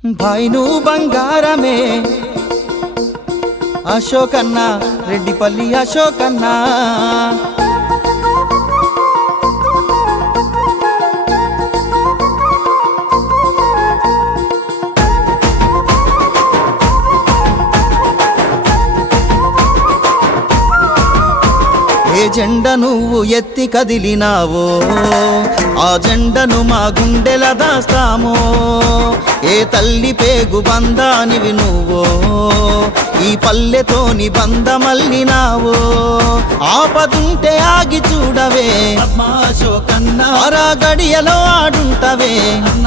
భాయ్ నువ్వు బంగారమే అశోకన్న రెడ్డిపల్లి అశోకన్న ఏ జెండ నువ్వు ఎత్తి కదిలినావో ఆ జెండను మా గుండెల దాస్తామో ఏ తల్లి పేగు బంధానివి నువ్వో ఈ పల్లెతోని బంధమల్లినావో ఆపదుంటే ఆగి చూడవే అశోకన్నా అరా గడియలో ఆడుంటవే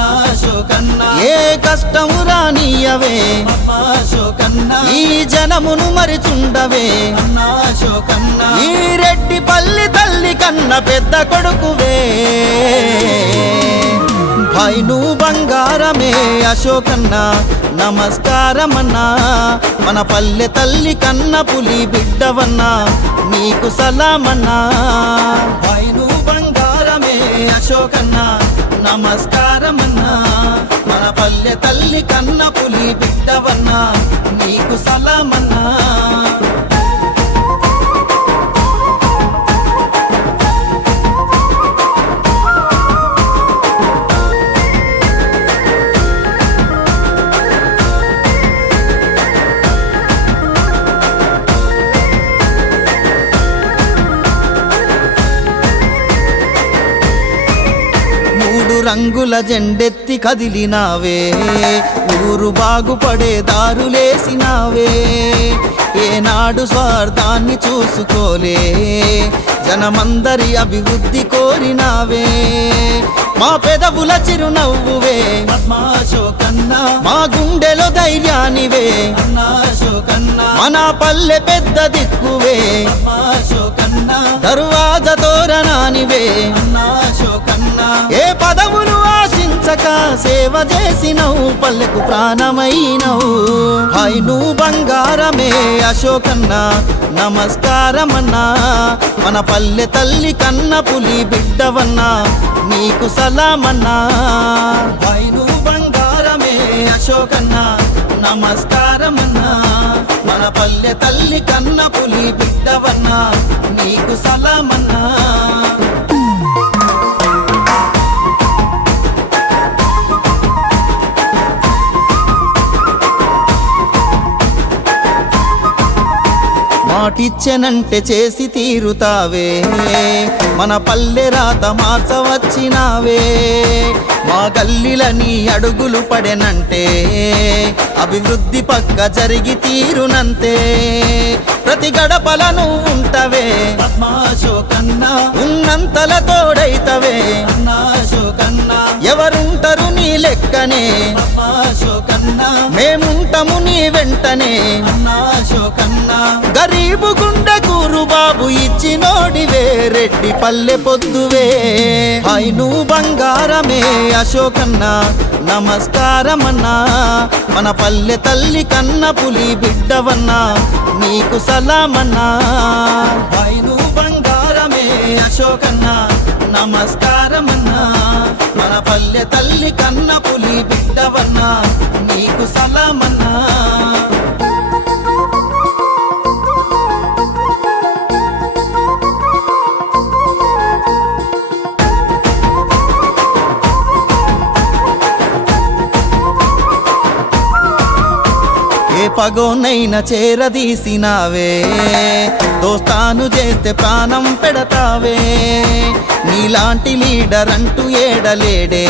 అశోకన్నా ఏ కష్టం రానియవే అశోకన్నా ఈ జనమును మరిచుండవే అశోకన్నా ఈ రెడ్డిపల్లి తల్లి కన్న పెద్ద కొడుకువే భాయ్ నువ్వు బంగారమే అశోకన్న నమస్కారమన్నా మన పల్లె తల్లి కన్న పులి బిడ్డవన్నా నీకు సలామన్నా భాయ్ నువ్వు బంగారమే అశోకన్న నమస్కారమన్నా మన పల్లె తల్లి కన్న పులి బిడ్డవన్నా నీకు సలామన్నా రంగుల జెండెత్తి కదిలినావే ఊరు బాగుపడే దారులేసినావే ఏనాడు స్వార్థాన్ని చూసుకోలే జనమందరి అభివృద్ధి కోరినావే మా పెదవుల చిరునవ్వువే అశోకన్నా మా గుండెలో ధైర్యానివే అశోకన్నా మన పల్లె పెద్ద దిక్కువే అశోకన్నా దర్వాజ తోరణానివే అశోకన్నా ఏ పదవులు ఆశించక సేవ చేసినవు పల్లెకు ప్రాణమైనవు భాయ్ నువ్వు బంగారమే అశోకన్నా నమస్కారమన్నా మన పల్లె తల్లి కన్న పులి బిడ్డవన్నా నీకు సలామన్నా భాయ్ నువ్వు బంగారమే అశోకన్నా నమస్కారమన్నా మన పల్లె తల్లి కన్న పులి బిడ్డవన్నా నీకు సలామన్నా మాటిచ్చెనంటే చేసి తీరుతావే మన పల్లె రాత మార్చవచ్చినావే మా గల్లీల నీ అడుగులు పడెనంటే అభివృద్ధి పక్క జరిగి తీరునంతే ప్రతి గడపల నువ్వు ఉంటవే అశోకన్నా ఉన్నంతల తోడైతవే అశోకన్నా ఎవరుంటరు నీ లెక్కనే అశోకన్నా మేముంటము నీ వెంటనే అశోకన్నా గరీబు గుండె కూరు బాబు ఇచ్చినోడివే రెడ్డి పల్లె పొద్దువే భాయ్ నువ్వు బంగారమే అశోకన్నా నమస్కారమన్నా మన పల్లె తల్లి కన్న పులి బిడ్డవన్నా నీకు సలామన్నా భాయ్ నువ్వు బంగారమే అశోకన్నా నమస్కారమన్నా మన పల్లె తల్లి కన్న పులి బిడ్డవన్నా నీకు సలామన్నా పగోనైనా చేరదీసినావే దోస్తాను చేస్తే ప్రాణం పెడతావే నీలాంటి లీడర్ అంటూ ఏడలేడే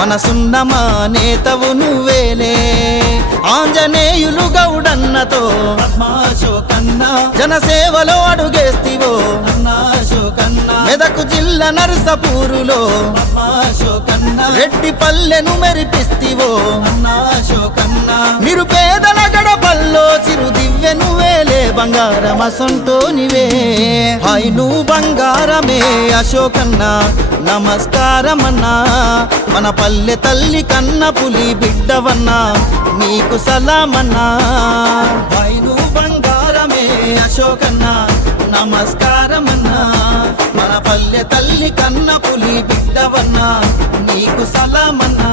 మనసున్నమా నేతవు నువ్వేలే ఆంజనేయులు గౌడన్నతో అశోకన్నా జనసేవలో అడుగేస్తివో అశోకన్నా మెదకు జిల్లా నర్సపూరులో అశోకన్నా రెడ్డి పల్లెను మెరిపిస్తివో అశోకన్నా నిరుపేదల గడపల్లో చిరు దివ్య నువ్వేలే బంగారం అసొంటోనివే భాయ్ నువ్వు బంగారమే అశోకన్నా నమస్కారమన్నా మన పల్లె తల్లి కన్న పులి బిడ్డవన్నా నీకు సలామన్నా భాయ్ నువ్వు బంగారమే అశోకన్నా నమస్కారమన్నా మన పల్లె తల్లి కన్న పులి బిడ్డవన్నా నీకు సలామన్నా